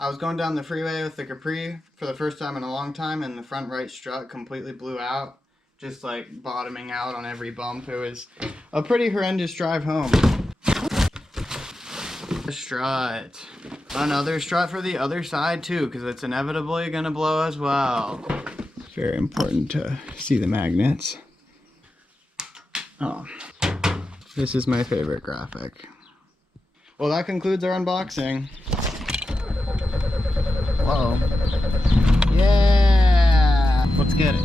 I was going down the freeway with the Capri for the first time in a long time, and the front right strut completely blew out, just like bottoming out on every bump. It was a pretty horrendous drive home. Strut. Another strut for the other side too, because it's inevitably gonna blow as well. It's very important to see the magnets. Oh, this is my favorite graphic. Well, that concludes our unboxing. Whoa. Yeah! Let's get it.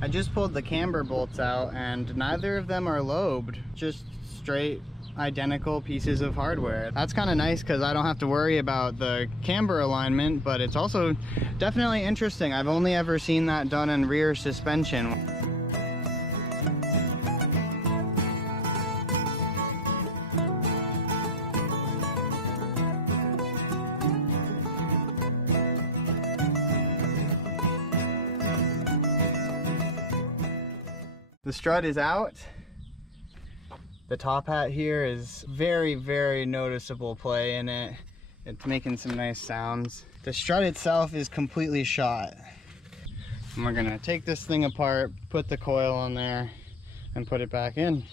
I just pulled the camber bolts out and neither of them are lobed, just straight identical pieces of hardware. That's kind of nice because I don't have to worry about the camber alignment, but it's also definitely interesting. I've only ever seen that done in rear suspension. The strut is out. The top hat here is very, very noticeable play in it. It's making some nice sounds. The strut itself is completely shot. And we're gonna take this thing apart, put the coil on there, and put it back in.